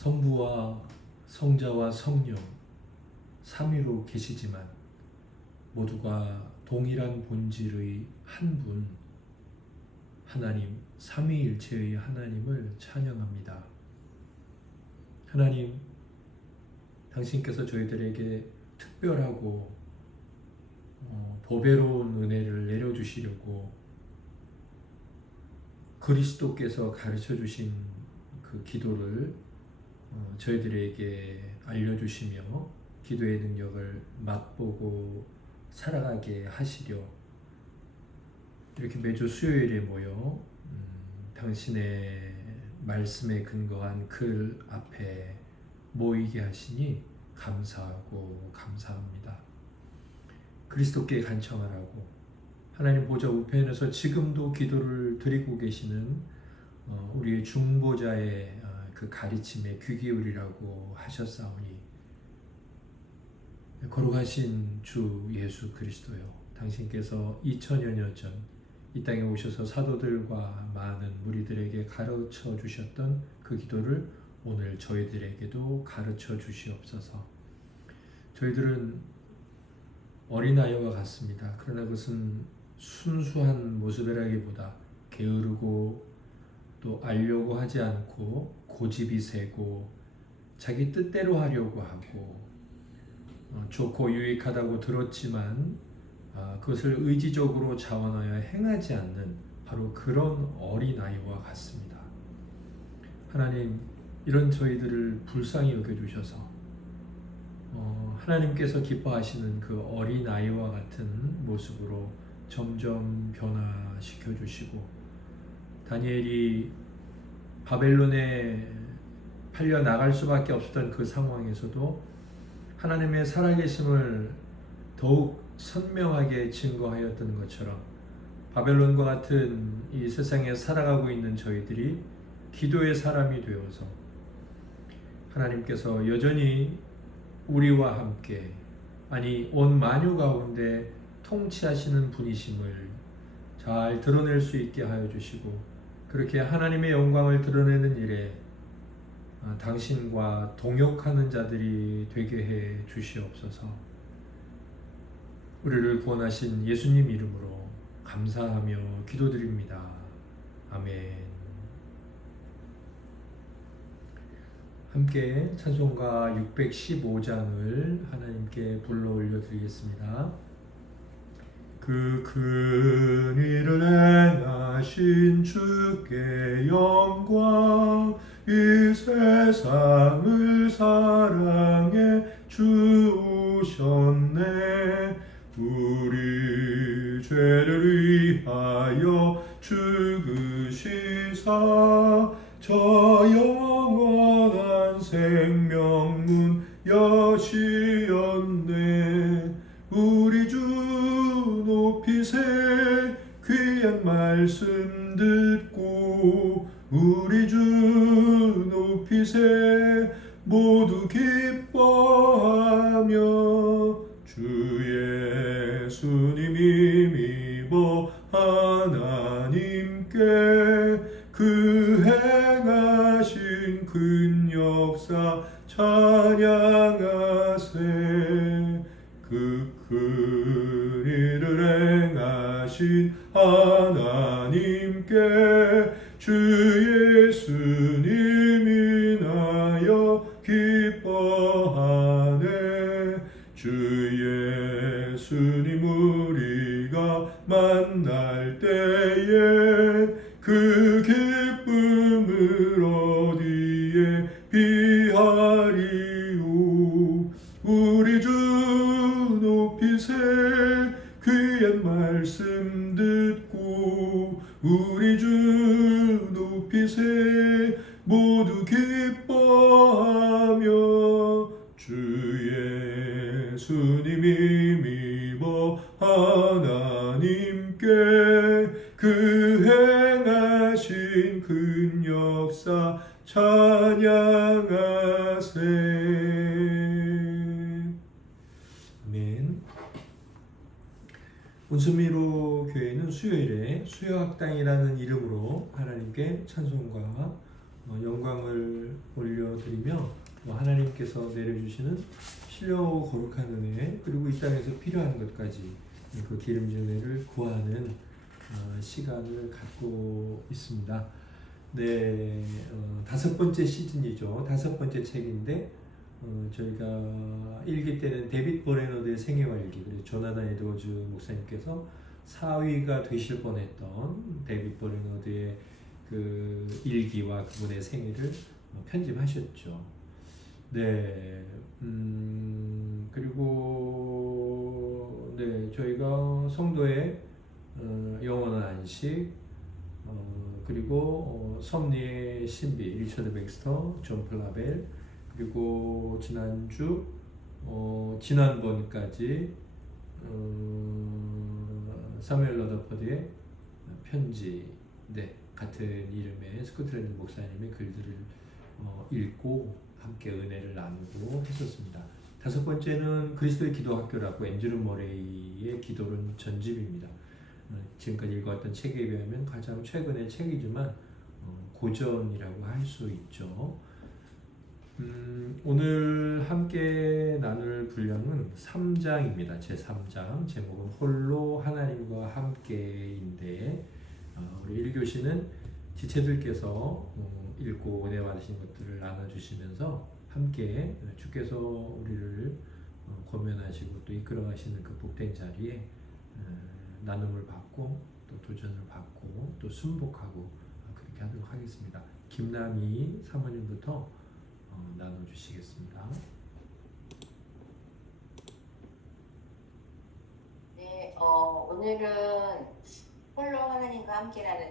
성부와 성자와 성령 삼위로 계시지만 모두가 동일한 본질의 한 분, 하나님 삼위일체의 하나님을 찬양합니다. 하나님, 당신께서 저희들에게 특별하고 보배로운 은혜를 내려주시려고 그리스도께서 가르쳐 주신 그 기도를 저희들에게 알려주시며 기도의 능력을 맛보고 살아가게 하시려 이렇게 매주 수요일에 모여 당신의 말씀에 근거한 글 앞에 모이게 하시니 감사하고 감사합니다. 그리스도께 간청하라고 하나님 보좌 우편에서 지금도 기도를 드리고 계시는 우리의 중보자의 그 가르침에 귀 기울이라고 하셨사오니 거룩하신 주 예수 그리스도요, 당신께서 2000여 년 전 이 땅에 오셔서 사도들과 많은 무리들에게 가르쳐 주셨던 그 기도를 오늘 저희들에게도 가르쳐 주시옵소서. 저희들은 어린아이와 같습니다. 그러나 그것은 순수한 모습이라기보다 게으르고 또 알려고 하지 않고 고집이 세고 자기 뜻대로 하려고 하고 좋고 유익하다고 들었지만 그것을 의지적으로 자원하여 행하지 않는 바로 그런 어린아이와 같습니다. 하나님, 이런 저희들을 불쌍히 여겨주셔서 하나님께서 기뻐하시는 그 어린아이와 같은 모습으로 점점 변화시켜 주시고, 다니엘이 바벨론에 팔려 나갈 수밖에 없었던 그 상황에서도 하나님의 살아계심을 더욱 선명하게 증거하였던 것처럼 바벨론과 같은 이 세상에 살아가고 있는 저희들이 기도의 사람이 되어서 하나님께서 여전히 우리와 함께, 아니 온 만유 가운데 통치하시는 분이심을 잘 드러낼 수 있게 하여 주시고, 그렇게 하나님의 영광을 드러내는 일에 당신과 동역하는 자들이 되게 해 주시옵소서. 우리를 구원하신 예수님 이름으로 감사하며 기도드립니다. 아멘. 함께 찬송가 615장을 하나님께 불러 올려드리겠습니다. 그 큰 일을 행하신 주께 영광, 이 세상을 사랑해 주셨네. 우리 죄를 위하여 죽으시사 저 영원한 생명문 여시었네. 우리 주 높이세 귀한 말씀 듣고, 우리 주 높이세 모두 기뻐하며 주 예수님 힘입어 하나님께 그 행하신 큰 역사 찬양하세. 그 큰 일을 행하신 하나님께 주 예수님 인하여 기뻐하네. 주 예수님 우리가 만날 때에 그 기쁨을 어디에 비하리오. 우리 주 높이세 귀한 말씀 듣고, 우리 주 높이세 모두 기뻐하며 주 예수님 힘입어 하나님께 그 행하신 큰 역사 찬양하세. 아멘. 온수미로 교회는 수요일에 수요학당이라는 이름으로 하나님께 찬송과 영광을 올려드리며 하나님께서 내려주시는 신령하고 거룩한 은혜 그리고 이 땅에서 필요한 것까지 그 기름진 은혜를 구하는 시간을 갖고 있습니다. 네, 5번째 시즌이죠. 5번째 책인데 저희가 읽을 때는 데빗 버레너드의 생애와 일기 그리고 조나단 에드워즈 목사님께서 사위가 되실 뻔했던 데빗 버레너드의 그 일기와 그분의 생애를 편집하셨죠. 네, 그리고 네 저희가 성도의 영원한 안식 그리고 섭리의 신비 리처드 백스터, 존 플라벨 그리고 지난번까지 사무엘 러더퍼드의 편지 네, 같은 이름의 스코틀랜드 목사님의 글들을 읽고 함께 은혜를 나누고 했었습니다. 5번째는 그리스도의 기도학교라고 앤드류 머레이의 기도론 전집입니다. 지금까지 읽어왔던 책에 비하면 가장 최근의 책이지만 고전이라고 할 수 있죠. 오늘 함께 나눌 분량은 3장입니다. 제3장 제목은 홀로 하나님과 함께인데 우리 1교시는 지체들께서 읽고 은혜 받으신 것들을 나눠주시면서 함께 주께서 우리를 권면하시고 또 이끌어가시는 그 복된 자리에 나눔을 받고 또 도전을 받고 또 순복하고 그렇게 하도록 하겠습니다. 김남희 사모님부터 나눠주시겠습니다. 네, 오늘은 홀로 하나님과 함께라는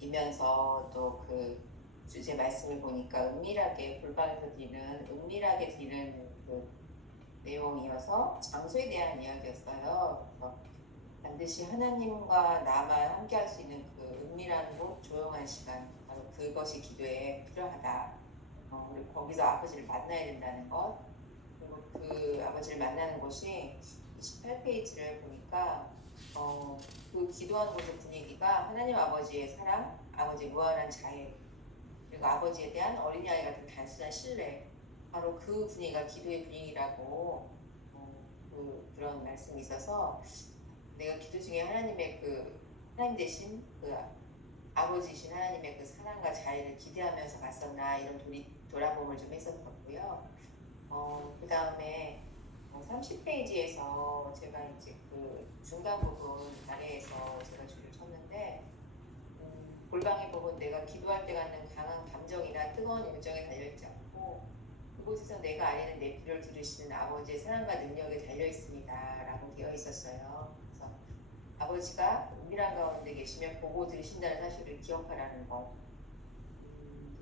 제목이면서 또 그 주제 말씀을 보니까 은밀하게 그 내용이어서 장소에 대한 이야기였어요. 그래서 반드시 하나님과 나만 함께할 수 있는 그 은밀한 곳, 조용한 시간, 바로 그것이 기도에 필요하다. 우리 거기서 아버지를 만나야 된다는 것, 그리고 그 아버지를 만나는 곳이 28페이지를 보니까 그 기도하는 곳의 분위기가 하나님 아버지의 사랑, 아버지의 무한한 자애, 그리고 아버지에 대한 어린아이 같은 단순한 신뢰, 바로 그 분위기가 기도의 분위기라고 그런 말씀이 있어서 내가 기도 중에 하나님 대신 그 아버지이신 하나님의 그 사랑과 자애를 기대하면서 갔었나 이런 돌아봄을 좀 했었고요. 그 다음에 30페이지에서 제가 이제 그 중간 부분 아래에서 제가 줄을 쳤는데 골방의 부분 내가 기도할 때 갖는 강한 감정이나 뜨거운 열정에 달려있지 않고 그곳에서 내가 아니는 내 필요를 들으시는 아버지의 사랑과 능력에 달려있습니다 라고 되어 있었어요. 그래서 아버지가 은밀한 가운데 계시며 보고 들으신다는 사실을 기억하라는 것.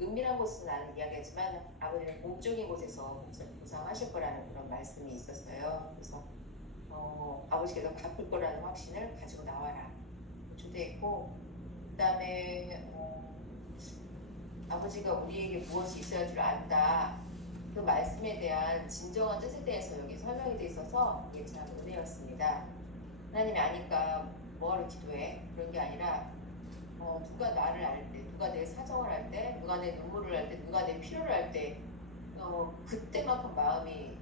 은밀한 곳은 나는 이야기하지만 아버지는 공적인 곳에서 보상하실 거라는 그런 말씀이 있었어요. 그래서 아버지께서 갚을 거라는 확신을 가지고 나와라 초대했고, 그 다음에 아버지가 우리에게 무엇이 있어야 할 줄 안다, 그 말씀에 대한 진정한 뜻에 대해서 여기 설명이 돼 있어서 이게 참 은혜였습니다. 하나님이 아니까 뭐하러 기도해? 그런 게 아니라 누가 나를 알 때, 누가 내 사정을 알 때, 누가 내 눈물을 알 때, 누가 내 필요를 알 때 그때만큼 마음이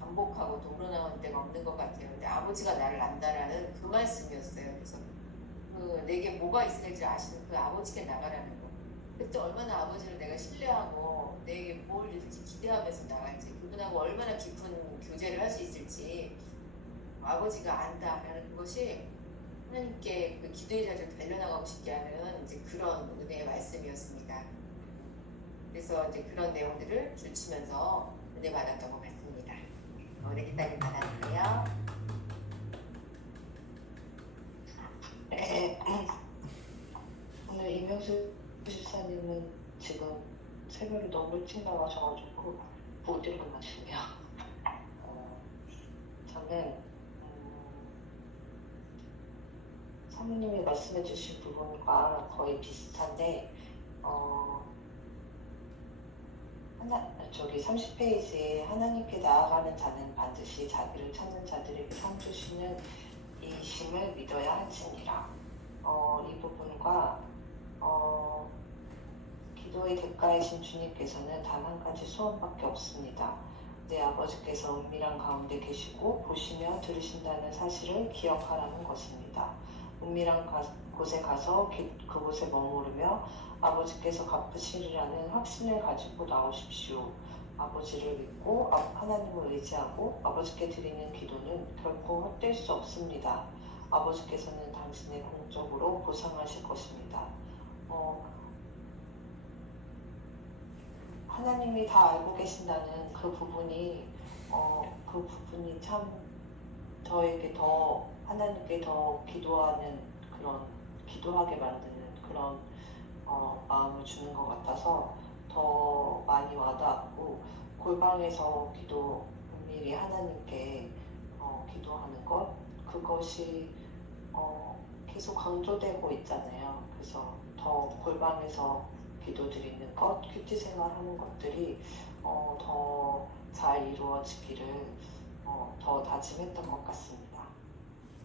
반복하고 또 우러나오는 때가 없는 것 같아요. 근데 아버지가 나를 안다라는 그 말씀이었어요. 그래서 내게 뭐가 있어야 될지 아시는 그 아버지께 나가라는 거. 그때 얼마나 아버지를 내가 신뢰하고 내게 뭘 줄지 기대하면서 나갈지, 그분하고 얼마나 깊은 교제를 할 수 있을지 아버지가 안다라는 것이 하나님께 그 기도의 자리를 달려나가고 싶게 하는 이제 그런 은혜의 말씀이었습니다. 그래서 이제 그런 내용들을 줄치면서 은혜 받았던 것 같습니다. 우리 기타님 받았고요. 네. 오늘 이명수 집사님은 지금 새벽에 너무 일찍 나가셔가지고 못 일어나시네요. 저는 사모님이 말씀해주신 부분과 거의 비슷한데 저기 30페이지에 하나님께 나아가는 자는 반드시 자기를 찾는 자들에게 상 주시는 이심을 믿어야 할지니라. 이 부분과 기도의 대가이신 주님께서는 단 한 가지 소원밖에 없습니다. 내 아버지께서 은밀한 가운데 계시고 보시며 들으신다는 사실을 기억하라는 것입니다. 은밀한 곳에 가서 그곳에 머무르며 아버지께서 갚으시리라는 확신을 가지고 나오십시오. 아버지를 믿고 하나님을 의지하고 아버지께 드리는 기도는 결코 헛될 수 없습니다. 아버지께서는 당신의 공적으로 보상하실 것입니다. 하나님이 다 알고 계신다는 그 부분이 참 저에게 더 하나님께 더 기도하게 만드는 그런 마음을 주는 것 같아서 더 많이 와닿았고, 골방에서 은밀히 하나님께 기도하는 것, 그것이 계속 강조되고 있잖아요. 그래서 더 골방에서 기도드리는 것, 큐티 생활하는 것들이 더 잘 이루어지기를 더 다짐했던 것 같습니다.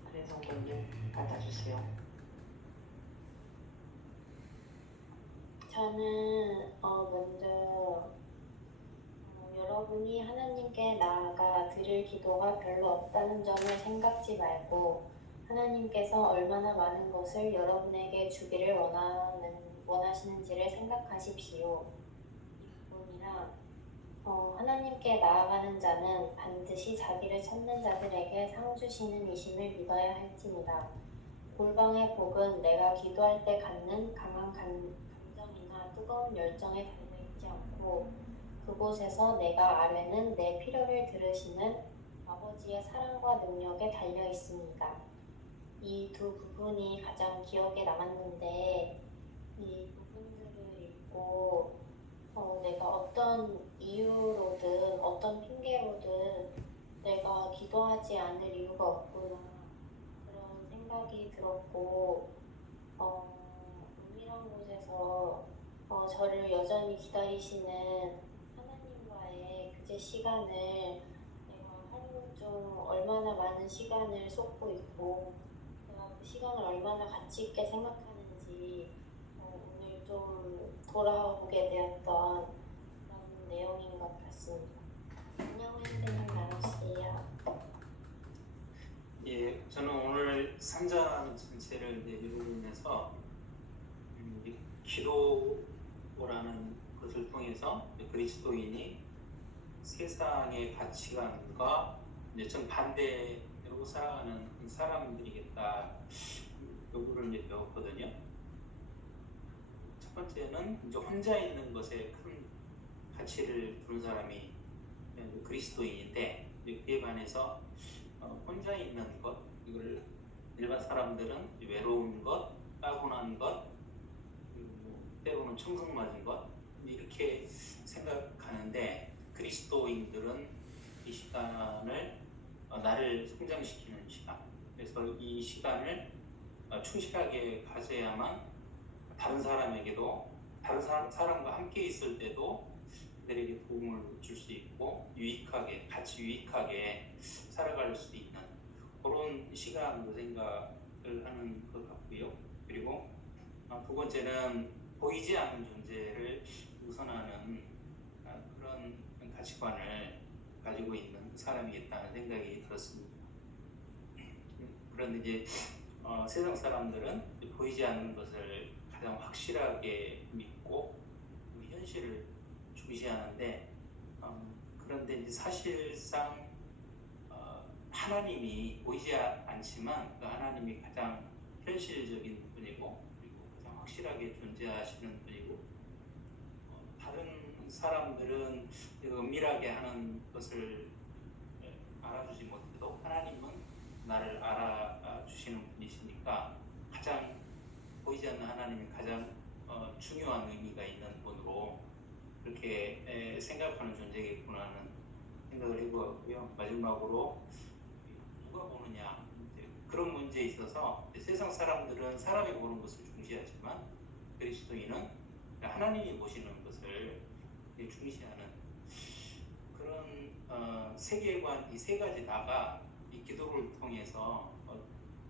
그래서 성도님 받아주세요. 저는 먼저 여러분이 하나님께 나아가 드릴 기도가 별로 없다는 점을 생각지 말고 하나님께서 얼마나 많은 것을 여러분에게 주기를 원하시는지를 생각하십시오. 이 부분이랑 하나님께 나아가는 자는 반드시 자기를 찾는 자들에게 상 주시는 이심을 믿어야 할지니라. 골방의 복은 내가 기도할 때 갖는 강한 감정이나 뜨거운 열정에 달려있지 않고 그곳에서 내가 아뢰는 내 필요를 들으시는 아버지의 사랑과 능력에 달려있습니다. 이 두 부분이 가장 기억에 남았는데, 이 부분들을 읽고 내가 어떤 이유로든 어떤 핑계로든 내가 기도하지 않을 이유가 없구나, 그런 생각이 들었고, 은밀한 곳에서 저를 여전히 기다리시는 하나님과의 교제 시간을 내가 하루 중 얼마나 많은 시간을 쏟고 있고 내가 그 시간을 얼마나 가치 있게 생각하는지 오늘 좀 돌아보게 되었던 그런 내용인 것 같습니다. 안녕, 혜진님 나누시요. 예, 저는 오늘 3장 전체를 이제 읽으면서 이 기도라는 것을 통해서 그리스도인이 세상의 가치관과 이제 정반대로 살아가는 사람들이겠다, 요구를 이제 배웠거든요. 첫 번째는 이제 혼자 있는 것에 큰 가치를 두는 사람이 그리스도인인데, 그에 반해서 혼자 있는 것, 이걸 일반 사람들은 외로운 것, 따분한 것, 그리고 때로는 청승맞은 것, 이렇게 생각하는데, 그리스도인들은 이 시간을 나를 성장시키는 시간, 그래서 이 시간을 충실하게 가져야만 다른 사람에게도, 다른 사람과 함께 있을 때도 그들에게 도움을 줄 수 있고 같이 유익하게 살아갈 수 있는 그런 시간으로 생각을 하는 것 같고요. 그리고 두 번째는 보이지 않는 존재를 우선하는 그런 가치관을 가지고 있는 사람이겠다는 생각이 들었습니다. 그런데 이제 세상 사람들은 보이지 않는 것을 가장 확실하게 믿고 현실을 중시하는데, 그런데 이제 사실상 하나님이 보이지 않지만 그 하나님이 가장 현실적인 분이고, 그리고 가장 확실하게 존재하시는 분이고, 다른 사람들은 은밀하게 하는 것을 알아주지 못해도 하나님은 나를 알아주시는 분이시니까 가장 보이지 않는 하나님이 가장 중요한 의미가 있는 분으로 그렇게 생각하는 존재겠구나 하는 생각을 해보았고요. 마지막으로 누가 보느냐, 그런 문제에 있어서 세상 사람들은 사람이 보는 것을 중시하지만 그리스도인은 하나님이 보시는 것을 중시하는 그런 세계관, 이 세 가지 다가 이 기도를 통해서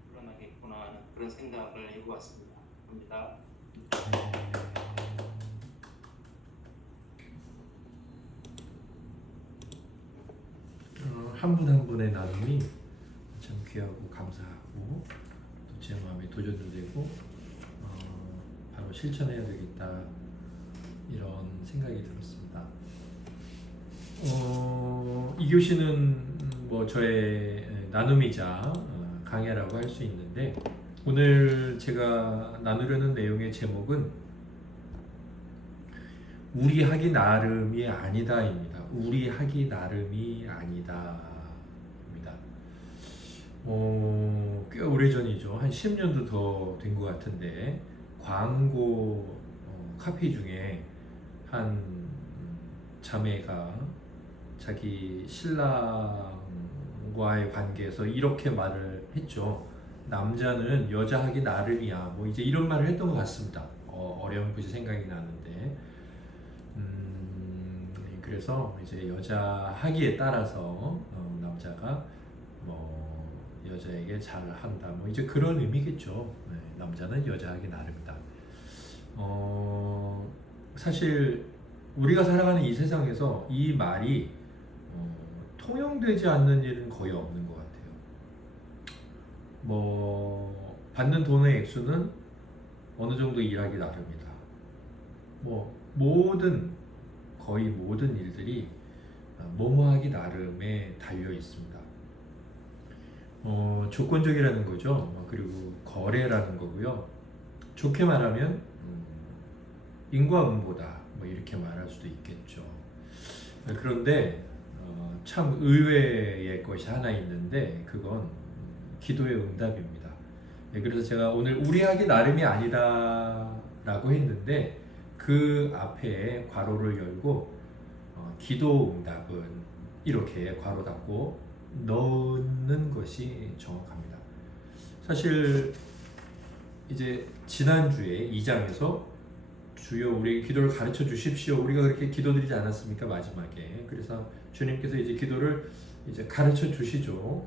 드러나겠구나 하는 그런 생각을 해보았습니다. 감사합니다. 한 분 한 분의 나눔이 참 귀하고 감사하고 또 제 마음에 도전도 되고 바로 실천해야 되겠다 이런 생각이 들었습니다. 이 교시는 뭐 저의 나눔이자 강해라고 할 수 있는데 오늘 제가 나누려는 내용의 제목은 우리 하기 나름이 아니다입니다. 우리 하기 나름이 아니다입니다. 꽤 오래전이죠. 한 10년도 더 된 것 같은데 광고 카피 중에 한 자매가 자기 신랑과의 관계에서 이렇게 말을 했죠. 남자는 여자 하기 나름이야. 뭐 이제 이런 말을 했던 것 같습니다. 어려운 것이 생각이 나는데, 그래서 이제 여자 하기에 따라서 남자가 뭐 여자에게 잘한다. 뭐 이제 그런 의미겠죠. 네, 남자는 여자 하기 나름이다. 사실 우리가 살아가는 이 세상에서 이 말이 통용되지 않는 일은 거의 없는 것 같아요. 뭐 받는 돈의 액수는 어느 정도 일하기 나름이다. 뭐 거의 모든 일들이 뭐뭐하기 나름에 달려 있습니다. 조건적이라는 거죠. 그리고 거래라는 거고요. 좋게 말하면 인과응보다 뭐 이렇게 말할 수도 있겠죠. 그런데 참 의외의 것이 하나 있는데 그건 기도의 응답입니다. 그래서 제가 오늘 우리 하기 나름이 아니다라고 했는데 그 앞에 괄호를 열고 기도 응답은 이렇게 괄호 닫고 넣는 것이 정확합니다. 사실 이제 지난주에 2장에서 주여 우리에게 기도를 가르쳐 주십시오. 우리가 그렇게 기도드리지 않았습니까? 마지막에. 그래서 주님께서 이제 기도를 이제 가르쳐 주시죠.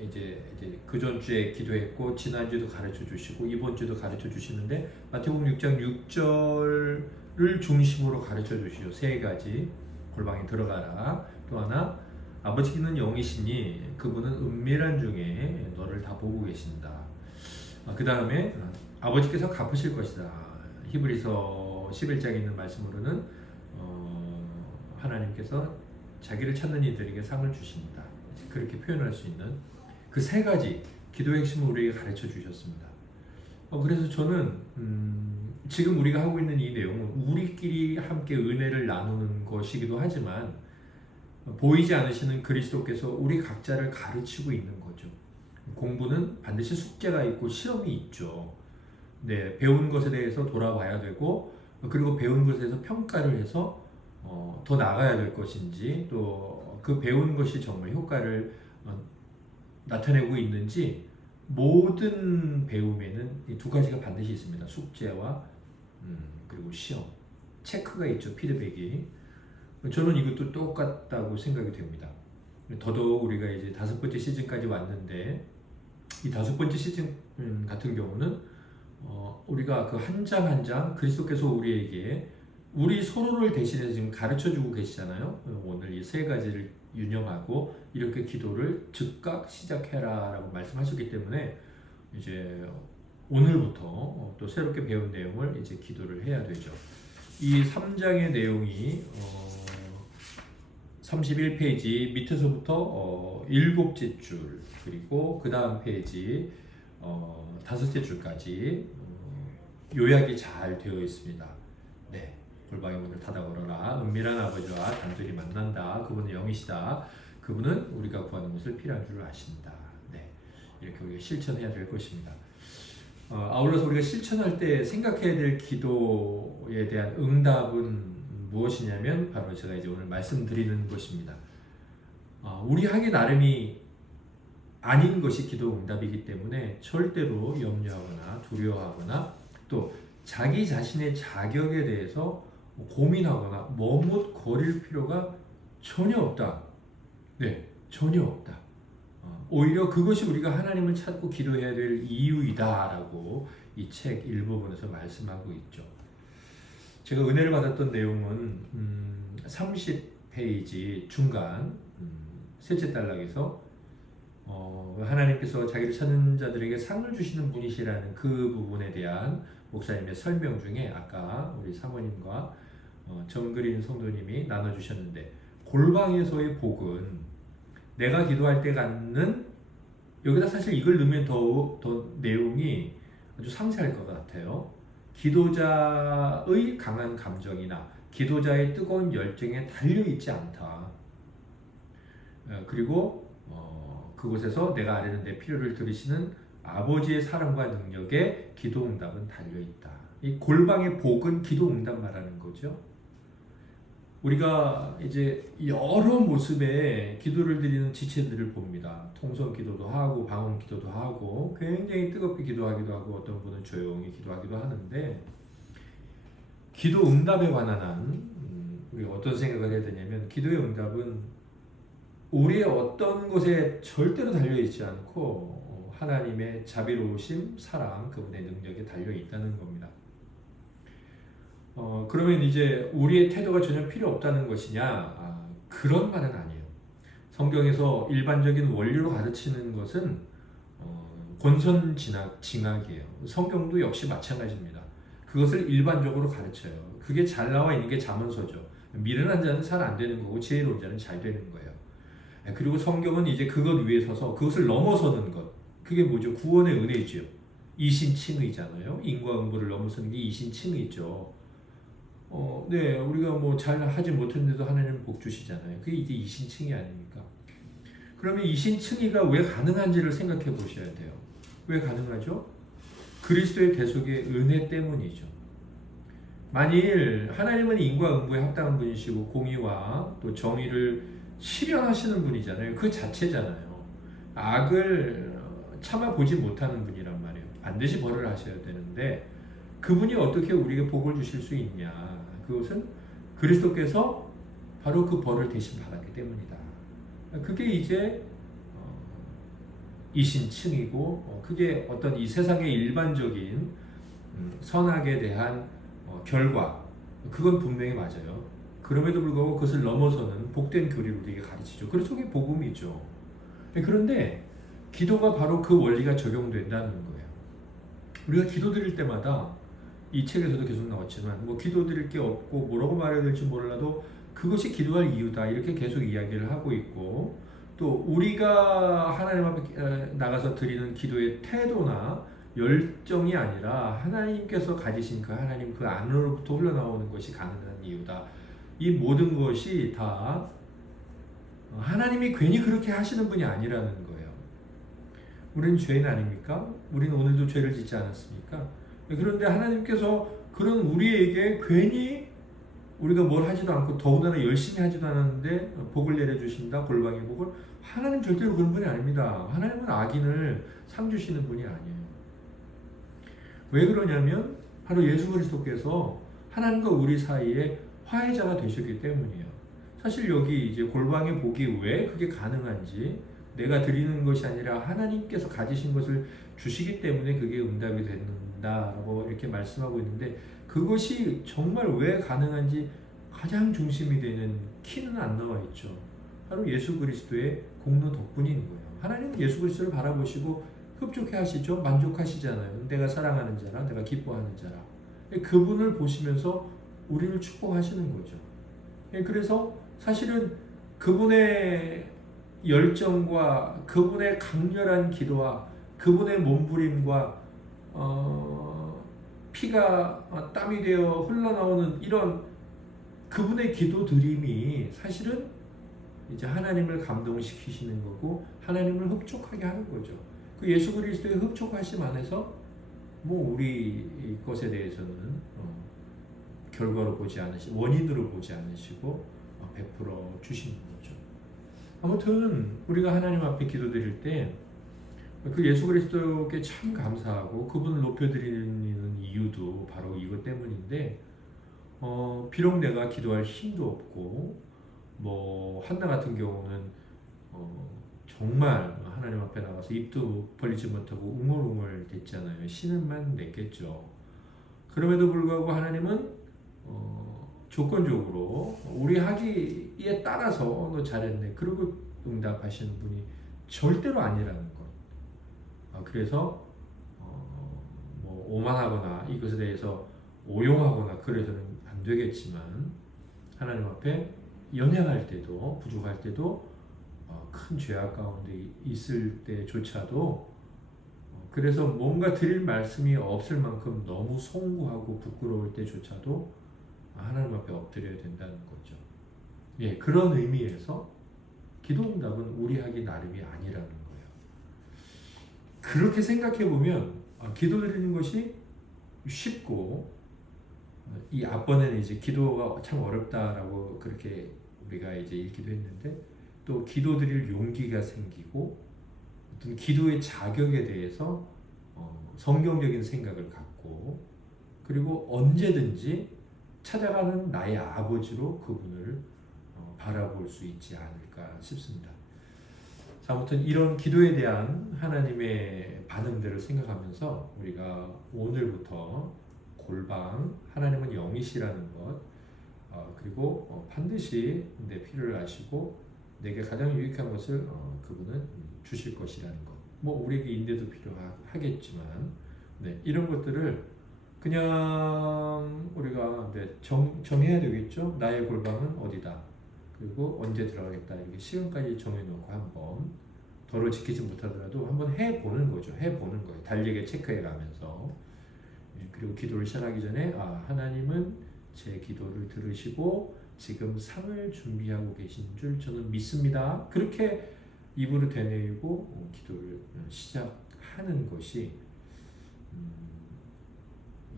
이제 그 전주에 기도했고 지난주에도 가르쳐 주시고 이번 주도 가르쳐 주시는데 마태복음 6장 6절을 중심으로 가르쳐 주시죠. 세 가지. 골방에 들어가라. 또 하나 아버지는 영이시니 그분은 은밀한 중에 너를 다 보고 계신다. 그 다음에 아버지께서 갚으실 것이다. 히브리서 11장에 있는 말씀으로는 하나님께서 자기를 찾는 이들에게 상을 주십니다. 그렇게 표현할 수 있는 그 세 가지 기도의 핵심을 우리에게 가르쳐 주셨습니다. 그래서 저는 지금 우리가 하고 있는 이 내용은 우리끼리 함께 은혜를 나누는 것이기도 하지만 보이지 않으시는 그리스도께서 우리 각자를 가르치고 있는 거죠. 공부는 반드시 숙제가 있고 시험이 있죠. 네, 배운 것에 대해서 돌아봐야 되고 그리고 배운 것에 대해서 평가를 해서 더 나아가야 될 것인지 또 그 배운 것이 정말 효과를 나타내고 있는지 모든 배움에는 이 두 가지가 반드시 있습니다. 숙제와 그리고 시험, 체크가 있죠. 피드백이. 저는 이것도 똑같다고 생각이 됩니다. 더더욱 우리가 이제 5번째 시즌까지 왔는데 이 5번째 시즌 같은 경우는 우리가 그 한 장 한 장 그리스도께서 우리에게 우리 서로를 대신해서 지금 가르쳐주고 계시잖아요. 오늘 이 세 가지를 유념하고 이렇게 기도를 즉각 시작해라 라고 말씀하셨기 때문에 이제 오늘부터 또 새롭게 배운 내용을 이제 기도를 해야 되죠. 이 3장의 내용이 31페이지 밑에서부터 7째 줄 그리고 그 다음 페이지 5째 줄까지 요약이 잘 되어 있습니다. 네, 골방의 문을 닫아 걸어라. 은밀한 아버지와 단둘이 만난다. 그분은 영이시다. 그분은 우리가 구하는 것을 필요한 줄 아신다. 네, 이렇게 우리가 실천해야 될 것입니다. 아울러서 우리가 실천할 때 생각해야 될 기도에 대한 응답은 무엇이냐면 바로 제가 이제 오늘 말씀드리는 것입니다. 우리 하기 나름이 아닌 것이 기도 응답이기 때문에 절대로 염려하거나 두려워하거나 또 자기 자신의 자격에 대해서 고민하거나 머뭇거릴 필요가 전혀 없다. 네, 전혀 없다. 오히려 그것이 우리가 하나님을 찾고 기도해야 될 이유이다라고 이 책 일부분에서 말씀하고 있죠. 제가 은혜를 받았던 내용은 30페이지 중간 셋째 단락에서 하나님께서 자기를 찾는 자들에게 상을 주시는 분이시라는 그 부분에 대한 목사님의 설명 중에 아까 우리 사모님과 정그린 성도님이 나눠주셨는데, 골방에서의 복은 내가 기도할 때 갖는, 여기다 사실 이걸 넣으면 더 내용이 아주 상세할 것 같아요. 기도자의 강한 감정이나 기도자의 뜨거운 열정에 달려있지 않다. 그리고 그곳에서 내가 아뢰는 내 필요를 들으시는 아버지의 사랑과 능력에 기도 응답은 달려있다. 이 골방의 복은 기도 응답 말하는 거죠. 우리가 이제 여러 모습의 기도를 드리는 지체들을 봅니다. 통성 기도도 하고 방언 기도도 하고 굉장히 뜨겁게 기도하기도 하고 어떤 분은 조용히 기도하기도 하는데, 기도 응답에 관한 한 우리가 어떤 생각을 해야 되냐면, 기도의 응답은 우리의 어떤 것에 절대로 달려있지 않고 하나님의 자비로우심, 사랑, 그분의 능력에 달려있다는 겁니다. 그러면 이제 우리의 태도가 전혀 필요 없다는 것이냐? 그런 말은 아니에요. 성경에서 일반적인 원리로 가르치는 것은 권선징악이에요. 성경도 역시 마찬가지입니다. 그것을 일반적으로 가르쳐요. 그게 잘 나와 있는 게 잠언서죠. 미련한 자는 잘 안 되는 거고 지혜로운 자는 잘 되는 거예요. 그리고 성경은 이제 그것 위에 서서 그것을 넘어서는 것, 그게 뭐죠? 구원의 은혜죠. 이신칭의잖아요. 인과응보를 넘어서는 게 이신칭의죠. 네, 우리가 뭐 잘 하지 못했는데도 하나님 복 주시잖아요. 그게 이제 이신칭의 아닙니까? 그러면 이신칭의가 왜 가능한지를 생각해 보셔야 돼요. 왜 가능하죠? 그리스도의 대속의 은혜 때문이죠. 만일 하나님은 인과응보에 합당한 분이시고 공의와 또 정의를 실현하시는 분이잖아요. 그 자체잖아요. 악을 참아보지 못하는 분이란 말이에요. 반드시 벌을 하셔야 되는데 그분이 어떻게 우리에게 복을 주실 수 있냐? 그것은 그리스도께서 바로 그 벌을 대신 받았기 때문이다. 그게 이제 이신칭이고, 그게 어떤 이 세상의 일반적인 선악에 대한 결과, 그건 분명히 맞아요. 그럼에도 불구하고 그것을 넘어서는 복된 교리를 우리에게 가르치죠. 그래서 그게 복음이죠. 그런데 기도가 바로 그 원리가 적용된다는 거예요. 우리가 기도 드릴 때마다 이 책에서도 계속 나왔지만 뭐 기도 드릴 게 없고 뭐라고 말해야 될지 몰라도 그것이 기도할 이유다, 이렇게 계속 이야기를 하고 있고, 또 우리가 하나님 앞에 나가서 드리는 기도의 태도나 열정이 아니라 하나님께서 가지신 그 하나님 그 안으로부터 흘러나오는 것이 가능한 이유다. 이 모든 것이 다 하나님이 괜히 그렇게 하시는 분이 아니라는 거예요. 우리는 죄인 아닙니까? 우리는 오늘도 죄를 짓지 않았습니까? 그런데 하나님께서 그런 우리에게 괜히 우리가 뭘 하지도 않고 더군다나 열심히 하지도 않았는데 복을 내려주신다, 골방의 복을. 하나님 절대로 그런 분이 아닙니다. 하나님은 악인을 상 주시는 분이 아니에요. 왜 그러냐면 바로 예수 그리스도께서 하나님과 우리 사이에 화해자가 되셨기 때문이에요. 사실 여기 이제 골방의 복이 왜 그게 가능한지, 내가 드리는 것이 아니라 하나님께서 가지신 것을 주시기 때문에 그게 응답이 된다라고 이렇게 말씀하고 있는데, 그것이 정말 왜 가능한지 가장 중심이 되는 키는 안 나와 있죠. 바로 예수 그리스도의 공로 덕분인 거예요. 하나님은 예수 그리스도를 바라보시고 흡족해 하시죠. 만족하시잖아요. 내가 사랑하는 자라, 내가 기뻐하는 자라. 그분을 보시면서 우리를 축복하시는 거죠. 그래서 사실은 그분의 열정과 그분의 강렬한 기도와 그분의 몸부림과 피가 땀이 되어 흘러나오는 이런 그분의 기도 드림이 사실은 이제 하나님을 감동시키시는 거고 하나님을 흡족하게 하는 거죠. 그 예수 그리스도의 흡족하심 안에서 뭐 우리 것에 대해서는 결과로 보지 않으시고 원인으로 보지 않으시고 베풀어 주시는 거죠. 아무튼 우리가 하나님 앞에 기도드릴 때 그 예수 그리스도께 참 감사하고 그분을 높여드리는 이유도 바로 이것 때문인데, 비록 내가 기도할 힘도 없고 뭐 한나 같은 경우는 정말 하나님 앞에 나가서 입도 벌리지 못하고 웅얼웅얼 됐잖아요. 신음만 냈겠죠. 그럼에도 불구하고 하나님은 조건적으로 우리 하기에 따라서 너 잘했네, 그리고 응답하시는 분이 절대로 아니라는 것. 그래서 뭐 오만하거나 이것에 대해서 오용하거나 그래서는 안 되겠지만 하나님 앞에 연약할 때도 부족할 때도 큰 죄악 가운데 있을 때조차도 그래서 뭔가 드릴 말씀이 없을 만큼 너무 송구하고 부끄러울 때조차도 하나님 앞에 엎드려야 된다는 거죠. 예, 그런 의미에서 기도 응답은 우리 하기 나름이 아니라는 거예요. 그렇게 생각해 보면 기도 드리는 것이 쉽고 이 앞번에는 이제 기도가 참 어렵다라고 그렇게 우리가 이제 읽기도 했는데 또 기도 드릴 용기가 생기고 어떤 기도의 자격에 대해서 성경적인 생각을 갖고 그리고 언제든지 찾아가는 나의 아버지로 그분을 바라볼 수 있지 않을까 싶습니다. 자, 아무튼 이런 기도에 대한 하나님의 반응들을 생각하면서 우리가 오늘부터 골방 하나님은 영이시라는 것 그리고 반드시 내 필요를 아시고 내게 가장 유익한 것을 그분은 주실 것이라는 것. 뭐 우리에게 인내도 필요하겠지만 이런 것들을 그냥 우리가 정해야 되겠죠. 나의 골방은 어디다. 그리고 언제 들어가겠다. 이렇게 시간까지 정해놓고 한번 도로 지키지 못하더라도 한번 해보는 거죠. 해보는 거예요. 달리게 체크해가면서. 그리고 기도를 시작하기 전에 하나님은 제 기도를 들으시고 지금 상을 준비하고 계신 줄 저는 믿습니다. 그렇게 입으로 되뇌이고 기도를 시작하는 것이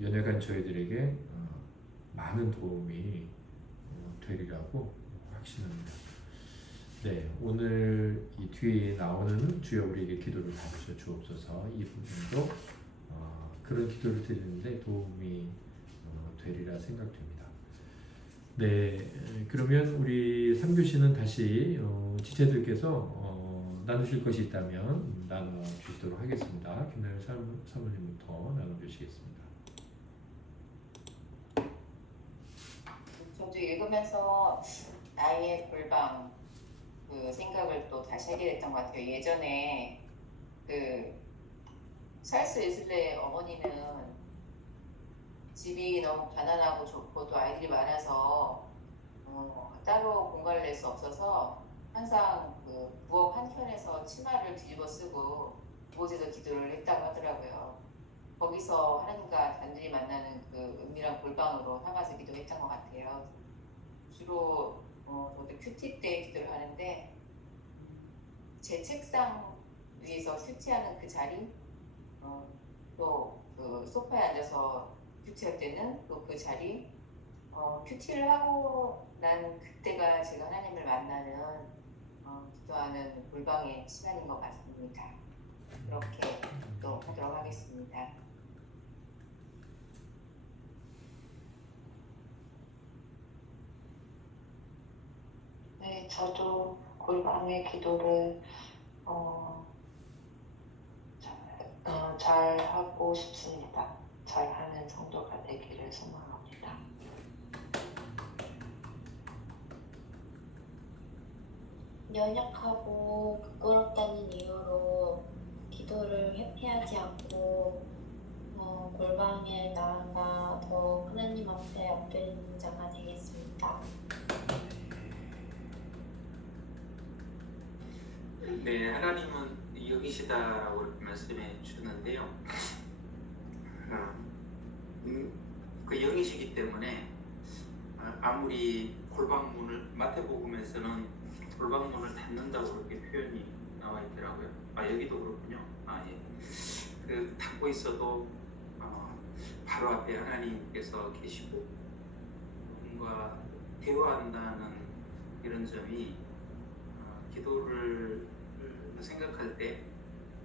연약한 저희들에게 많은 도움이 되리라고 확신합니다. 네, 오늘 이 뒤에 나오는 주여 우리에게 기도를 가르쳐 주옵소서 이 부분도 그런 기도를 드리는데 도움이 되리라 생각됩니다. 네, 그러면 우리 3교시는 다시 지체들께서 나누실 것이 있다면 나눠주시도록 하겠습니다. 김나연 사모님부터 나눠주시겠습니다. 저도 읽으면서 나의 골방 그 생각을 또 다시 하게 됐던 것 같아요. 예전에 그 찰스 웨슬레 어머니는 집이 너무 가난하고 좁고 또 아이들이 많아서 따로 공간을 낼 수 없어서 항상 그 부엌 한켠에서 치마를 뒤집어 쓰고 그곳에서 기도를 했다고 하더라고요. 거기서 하나님과 단둘이 만나는 그 은밀한 골방으로 삼아서 기도했던 것 같아요. 주로 저도 큐티 때 기도를 하는데 제 책상 위에서 큐티하는 그 자리 또 그 소파에 앉아서 큐티할 때는 또 그 자리 큐티를 하고 난 그때가 제가 하나님을 만나는 기도하는 골방의 시간인 것 같습니다. 그렇게 또 하도록 하겠습니다. 네, 저도 골방의 기도를 잘 하고 싶습니다. 잘하는 성도가 되기를 소망합니다. 연약하고 부끄럽다는 이유로 기도를 회피하지 않고 골방에 나아가 더 하나님 앞에 엎드리는 자가 되겠습니다. 네, 하나님은 여기시다라고 이렇게 말씀해 주는데요. 그 영이시기 때문에 아무리 골방문을 마태복음에서는 골방문을 닫는다고 그렇게 표현이 나와 있더라고요. 여기도 그렇군요. 예. 그 닫고 있어도 바로 앞에 하나님께서 계시고 그분과 대화한다는 이런 점이 기도를 생각할 때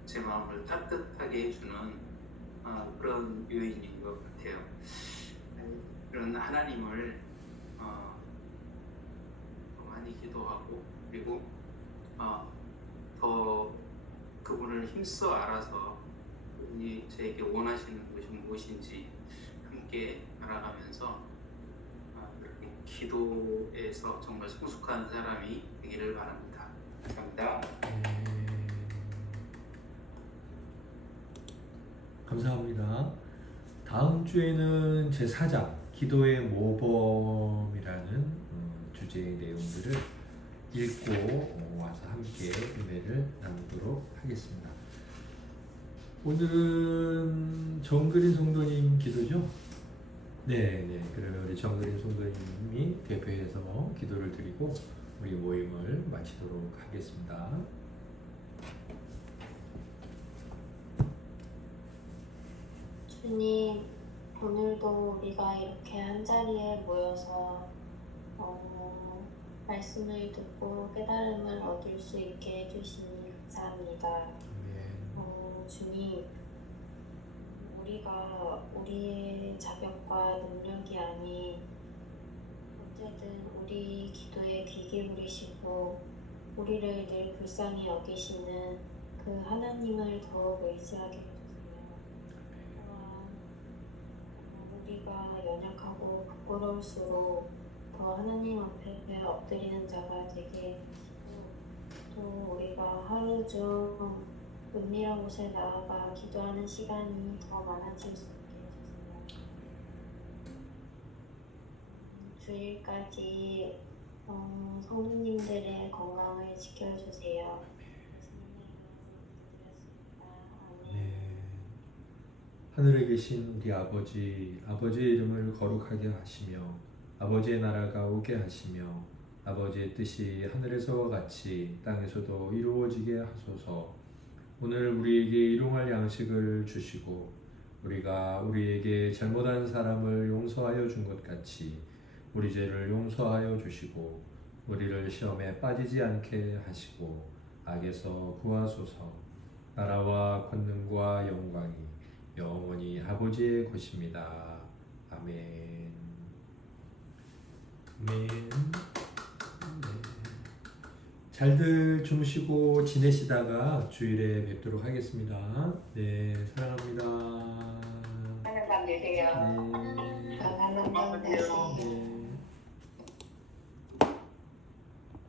제 마음을 따뜻하게 해주는 그런 요인인 것 같아요. 그런 하나님을 많이 기도하고 그리고 더 그분을 힘써 알아서 그분이 저에게 원하시는 것이 무엇인지 함께 알아가면서 그렇게 기도에서 정말 성숙한 사람이 되기를 바랍니다. 감사합니다. 감사합니다. 다음 주에는 제4장 기도의 모범이라는 주제의 내용들을 읽고 와서 함께 은혜를 나누도록 하겠습니다. 오늘은 정그린 성도님 기도죠? 네. 그러면 우리 정그린 성도님이 대표해서 기도를 드리고 우리 모임을 마치도록 하겠습니다. 주님, 오늘도 우리가 이렇게 한 자리에 모여서 말씀을 듣고 깨달음을 얻을 수 있게 해주시니 감사합니다. 주님, 우리가 우리의 자격과 능력이 아닌 언제든 우리 기도에 귀 기울이시고 우리를 늘 불쌍히 여기시는 그 하나님을 더욱 의지하게 해주세요. 또한 우리가 연약하고 부끄러울수록 더 하나님 앞에 엎드리는 자가 되게 해주시고 또 우리가 하루 중 은밀한 곳에 나아가 기도하는 시간이 더 많아질 수 있게 해주세요. 주일까지 성도님들의 건강을 지켜주세요. 네. 하늘에 계신 우리 아버지, 아버지의 이름을 거룩하게 하시며 아버지의 나라가 오게 하시며 아버지의 뜻이 하늘에서와 같이 땅에서도 이루어지게 하소서. 오늘 우리에게 일용할 양식을 주시고 우리가 우리에게 잘못한 사람을 용서하여 준 것 같이 우리 죄를 용서하여 주시고 우리를 시험에 빠지지 않게 하시고 악에서 구하소서. 나라와 권능과 영광이 영원히 아버지의 것입니다. 아멘. 아멘. 잘들 주무시고 지내시다가 주일에 뵙도록 하겠습니다. 네, 사랑합니다. 하는 밤 되세요. 네. 하나님 되세요. 네.